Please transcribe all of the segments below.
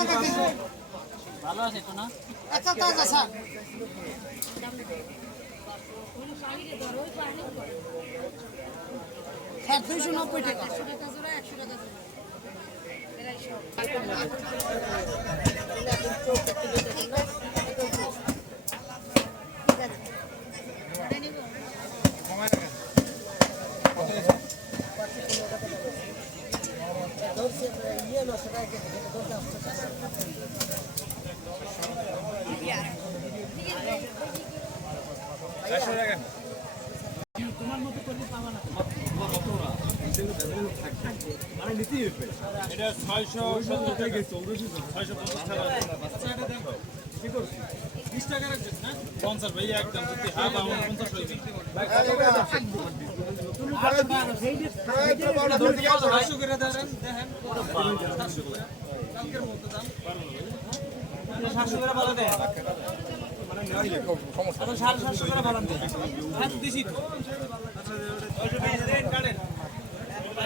টাকা কেজি। ভালো আছে তো না? আচ্ছা তাজা স্যার। স্যার 290 টাকা। 100 টাকা জোড়া 100 টাকা জোড়া। তোমার মতো করলে পাবা না। মানে নিতেই হবে। এটা 670 টাকা চলতেছে 650 টাকা। আচ্ছা এটা দেখো। কি করছিস? 20 টাকা রাখছিস না? 50 ভাই একদম যদি হাফ আমার 50 হইবে। ভাই কত করে দাও? তুমি আরে 500 করে দেন দেখেন। 700 করে। কালকের মতো দাম 700 করে ভালো দেয়। মানে নেওয়াই সমস্যা। 750 করে ভালো দেয়। হ্যাঁ দিছি তো। আচ্ছা ওটা 220 দেন কাটেন।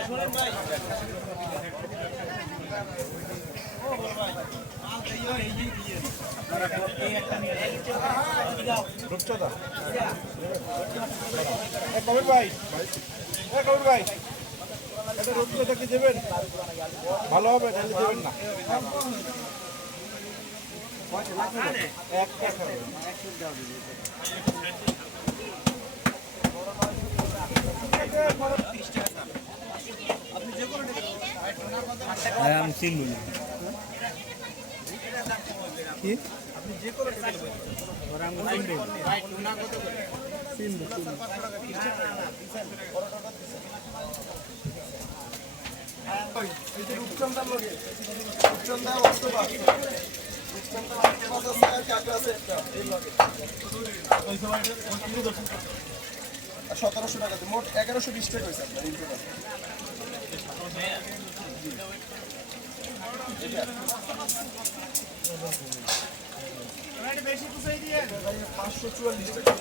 শুনেন ভাই ও ভাই মাল দিও এই দিয়ে এই একটা নিয়ে রূপচদা এ কবির ভাই এ কবির ভাই এটা রূপচদা কি দেবেন ভালো হবে নালে দেবেন না এক টাকা আমি চিনব না কি আপনি যে করে ওরা আমি চিনবে ভাই টুনা কত করে চিনব এই যে রূপচন্দা লগে রূপচন্দা অক্টোবর রূপচন্দা অক্টোবর আছে কাকড়া আছে একটা এই লগে ওই সময় 1700 টাকা মোট 1120 টাকা হইছে আপনার ইনপুট আছে বেশি তো চাই দিয়ে 544 টাকা